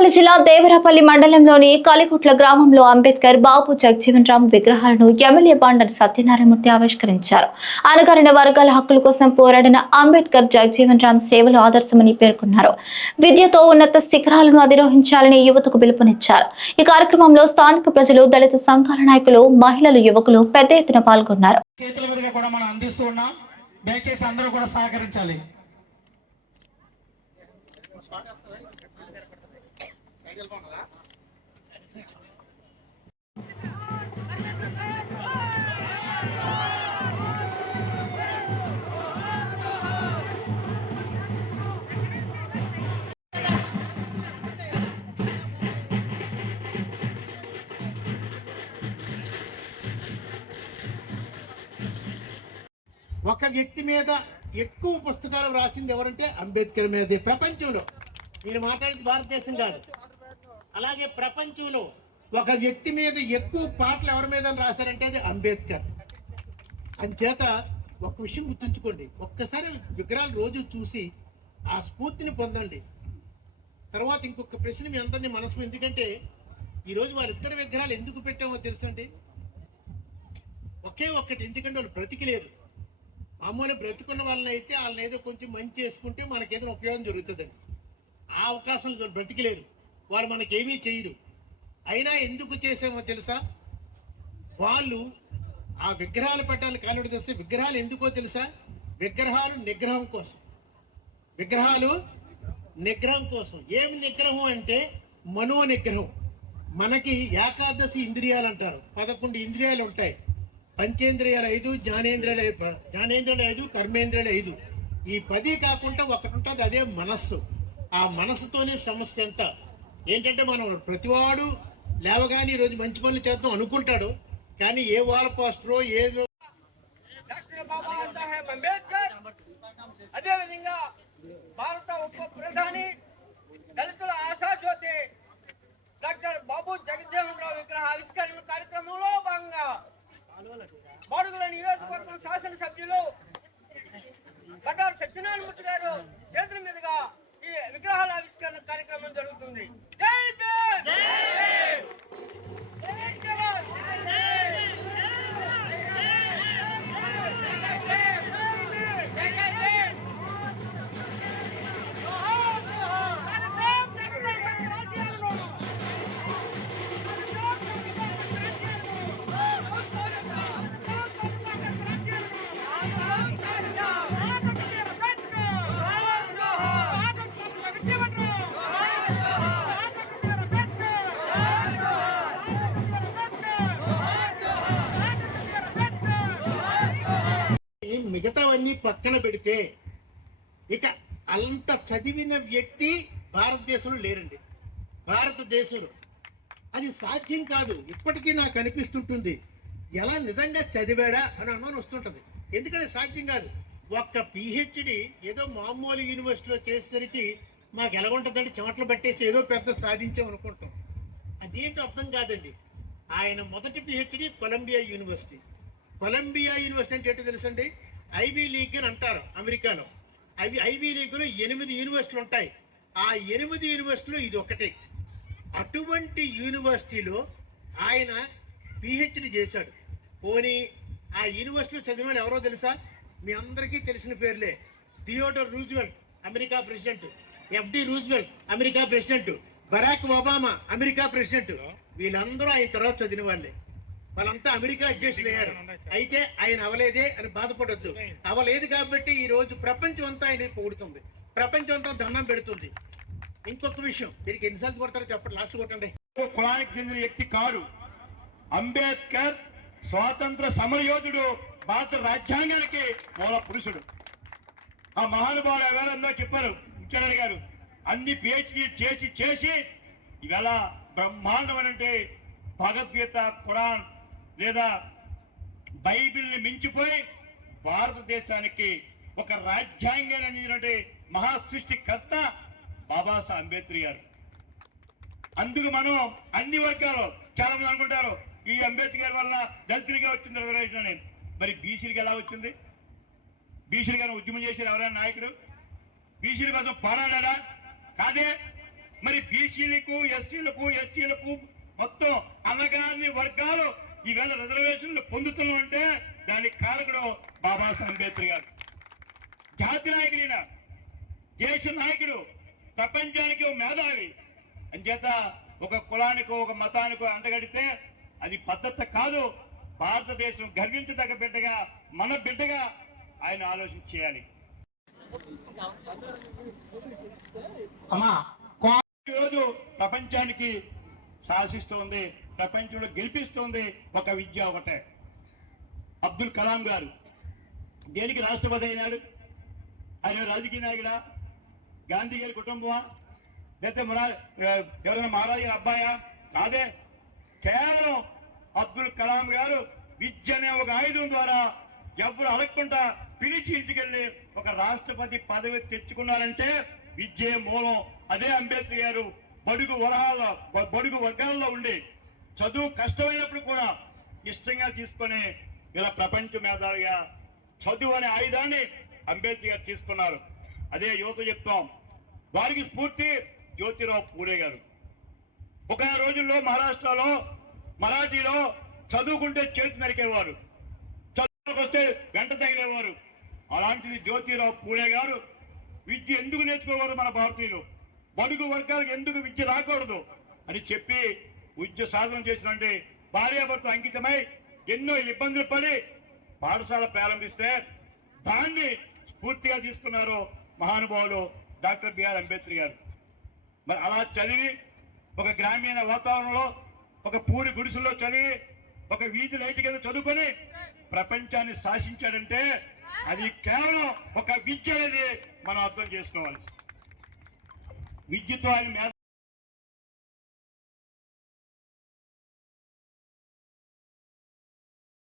అనకాపల్లి జిల్లా దేవరాపల్లి మండలంలోని కలికుట్ల గ్రామంలో అంబేద్కర్ బాబు జగజీవన్ రామ్ విగ్రహాలను ఎమ్మెల్యే బండన్ సత్యనారాయణమూర్తి ఆవిష్కరించారు. అనగారిన వర్గాల హక్కుల కోసం పోరాడిన అంబేద్కర్ జగజీవన్ రామ్ సేవలు ఆదర్శమని పేర్కొన్నారు. విద్యతో ఉన్నత శిఖరాలను అధిరోహించాలని యువతకు పిలుపునిచ్చారు. ఈ కార్యక్రమంలో స్థానిక ప్రజలు దళిత సంఘాల నాయకులు మహిళలు యువకులు పెద్ద ఎత్తున పాల్గొన్నారు. దయచేసి అందరూ కూడా సహకరించాలి. ఒక వ్యక్తి మీద ఎక్కువ పుస్తకాలు రాసింది ఎవరంటే అంబేద్కర్ మీదే ప్రపంచంలో. నేను మాట్లాడేది భారతదేశం కాదు. అలాగే ప్రపంచంలో ఒక వ్యక్తి మీద ఎక్కువ పాటలు ఎవరి మీద రాశారంటే అది అంబేద్కర్. అంచేత ఒక విషయం గుర్తుంచుకోండి. ఒక్కసారి విగ్రహాలు రోజు చూసి ఆ స్ఫూర్తిని పొందండి. తర్వాత ఇంకొక ప్రశ్న మీ అందరినీ మనసు ఎందుకంటే ఈరోజు వాళ్ళిద్దరు విగ్రహాలు ఎందుకు పెట్టామో తెలుసండి? ఒకే ఒక్కటి ఎందుకంటే వాళ్ళు బ్రతికిలేరు. మామూలు బ్రతుకున్న వాళ్ళని అయితే వాళ్ళని ఏదో కొంచెం మంచి చేసుకుంటే మనకేదో ఉపయోగం జరుగుతుందండి. ఆ అవకాశం బ్రతికిలేరు. వాళ్ళు మనకేమీ చేయరు. అయినా ఎందుకు చేసామో తెలుసా? వాళ్ళు ఆ విగ్రహాలు పట్టాలు కాలుడు చేస్తే విగ్రహాలు ఎందుకో తెలుసా? విగ్రహాలు నిగ్రహం కోసం. విగ్రహాలు నిగ్రహం కోసం. ఏమి నిగ్రహం అంటే మనో నిగ్రహం మనకి ఏకాదశి ఇంద్రియాలు అంటారు పదకొండు ఇంద్రియాలు ఉంటాయి. పంచేంద్రియాలు ఐదు జ్ఞానేంద్రియాలు జ్ఞానేంద్రియాలు ఐదు కర్మేంద్రియాలు ఐదు. ఈ పది కాకుండా ఒకటి ఉంటుంది అదే మనస్సు. ఆ మనస్సుతోనే సమస్య అంతా. ఏంటంటే మనం ప్రతివాడు లేవగానే ఈరోజు మంచి పనులు చేద్దాం అనుకుంటాడు కానీ ఏ వాల్ పోస్టరో ఏ డాక్టర్ బాబాసాహెబ్ అంబేద్కర్ అదేవిధంగా భారత ఉప ప్రధాని దళితుల ఆశాజ్యోతి డాక్టర్ బాబు జగజ్జీవన్ రావు విగ్రహ ఆవిష్కరణ కార్యక్రమంలో భాగంగా బాడుగుల నియోజకవర్గం శాసనసభ్యులు బటార్ సత్యనారాయణమూర్తి గారు చేతుల మీదుగా విగ్రహాల ఆవిష్కరణ కార్యక్రమం జరుగుతుంది. జై జై మిగతావన్నీ పక్కన పెడితే ఇక అంత చదివిన వ్యక్తి భారతదేశంలో లేరండి. భారతదేశంలో. అది సాధ్యం కాదు. ఇప్పటికీ నాకు అనిపిస్తుంటుంది. ఎలా నిజంగా చదివాడా అని అనుమానం వస్తుంటుంది. ఎందుకంటే సాధ్యం కాదు? ఒక్క పిహెచ్డి ఏదో మామూలు యూనివర్సిటీలో చేసేసరికి మాకు ఎలా ఉంటుందంటే చెమటలు పట్టేసి ఏదో పెద్ద సాధించాం అనుకుంటాం. అదేంటో అర్థం కాదండి. ఆయన మొదటి PhD Columbia University. Columbia University అంటే ఏంటో తెలుసండి? ఐవీ లీగ్ అని అంటారు అమెరికాలో. అవి ఐవీ లీగ్లో ఎనిమిది యూనివర్సిటీలు ఉంటాయి. ఆ ఎనిమిది యూనివర్సిటీలో ఇది ఒకటి. అటువంటి యూనివర్సిటీలో ఆయన పిహెచ్డి చేశాడు. పోనీ ఆ యూనివర్సిటీలో చదివిన వాళ్ళు ఎవరో తెలుసా? మీ అందరికీ తెలిసిన పేర్లే. Theodore Roosevelt America president. FD Roosevelt America president. Barack Obama America president. వీళ్ళందరూ ఆయన తర్వాత చదివిన వాళ్ళే. వాళ్ళంతా అమెరికా అధ్యక్షులు అయ్యారు. అయితే ఆయన అవలేదే అని బాధపడొద్దు. అవలేదు కాబట్టి ఈ రోజు ప్రపంచం అంతా ఆయన పొగుడుతుంది ప్రపంచం అంతా దండం పెడుతుంది. ఇంకొక విషయం దీనికి ఎన్నిసార్లు కొడతారో చెప్పండి లాస్ట్ కొట్టండి. కులానికి చెందిన వ్యక్తి కారు. అంబేద్కర్ స్వాతంత్ర సమరయోధుడు భారత రాజ్యాంగానికి మూల పురుషుడు. ఆ మహానుభావుడు ఎవరందో చెప్పారు ముఖ్యమంత్రి గారు. అన్ని పిహెచ్డి చేసి చేసి ఇవాళ బ్రహ్మాండం అంటే భగవద్గీత ఖురాన్ లేదా బైబిల్ని మించిపోయి భారతదేశానికి ఒక రాజ్యాంగాన్ని అందించినటువంటి మహాసృష్టికర్త బాబాసాహెబ్ అంబేద్కర్ గారు. అందుకు మనం అన్ని వర్గాలు చాలా మంది అనుకుంటారు ఈ అంబేద్కర్ వల్ల దళితులకే వచ్చింది రిజర్వేషన్ అని. మరి బీసీలకి ఎలా వచ్చింది? బీసీలు కానీ ఉద్యమం చేశారు ఎవరైనా నాయకుడు బీసీల కోసం పోరాడారా కాదే. మరి బీసీలకు ఎస్సీలకు ఎస్టీలకు మొత్తం అనగాని వర్గాలు ఈవేళ రిజర్వేషన్లు పొందుతున్నాం అంటే దానికి కారకుడు బాబాసాహెబ్ అంబేద్కర్ గారు. జాతి నాయకుడైన దేశ నాయకుడు ప్రపంచానికి ఓ మేధావి. అంచేత ఒక కులానికో ఒక మతానికో అంటగడితే అది పద్ధతి కాదు. భారతదేశం గర్వించదగ్గ బిడ్డగా మన బిడ్డగా ఆయన ఆలోచన చేయాలి. ఈరోజు ప్రపంచానికి శాసిస్తుంది ప్రపంచంలో గెలిపిస్తుంది ఒక విద్య ఒకటే అబ్దుల్ కలాం గారు. దేనికి రాష్ట్రపతి అయినాడు? ఆయన రాజకీయ నాయకుడా? గాంధీ గారి కుటుంబమా? లేకపోతే మరా ఎవరైనా మహారాజు గారి అబ్బాయా? కాదే. కేవలం అబ్దుల్ కలాం గారు విద్య అనే ఒక ఆయుధం ద్వారా ఎవరు అడగకుండా పిలిచి ఇంటికెళ్ళి ఒక రాష్ట్రపతి పదవి తెచ్చుకున్నారంటే విద్యే మూలం. అదే అంబేద్కర్ గారు బడుగు వరహాల్లో బడుగు వర్గాల్లో ఉండి చదువు కష్టమైనప్పుడు కూడా ఇష్టంగా తీసుకునే ఇలా ప్రపంచ మేధావిగా చదువు అనే ఆయుధాన్ని అంబేద్కర్ గారు తీసుకున్నారు. అదే యువత చెప్తాం. వారికి స్ఫూర్తి జ్యోతిరావు పూలే గారు. ఒక రోజుల్లో మహారాష్ట్రలో మరాఠీలో చదువుకుంటే చేతి నరికేవారు. చదువుకు వస్తే వెంట తగిలేవారు. అలాంటిది జ్యోతిరావు పూలే గారు. విద్య ఎందుకు నేర్చుకోవారు మన భారతీయులు? బడుగు వర్గాలకు ఎందుకు విద్య రాకూడదు? అని చెప్పి విద్య సాధన చేసినంటే భార్యాభర్త అంకితమై ఎన్నో ఇబ్బందులు పడి పాఠశాల ప్రారంభిస్తే దాన్ని స్ఫూర్తిగా తీసుకున్నారు మహానుభావులు డాక్టర్ బిఆర్ అంబేద్కర్ గారు. మరి అలా చదివి ఒక గ్రామీణ వాతావరణంలో ఒక పూరి గుడిసెల్లో చదివి ఒక వీధి లైట్ కింద చదువుకొని ప్రపంచాన్ని శాసించాడంటే అది కేవలం ఒక విద్య అనేది మనం అర్థం చేసుకోవాలి. విద్యతో ఆయన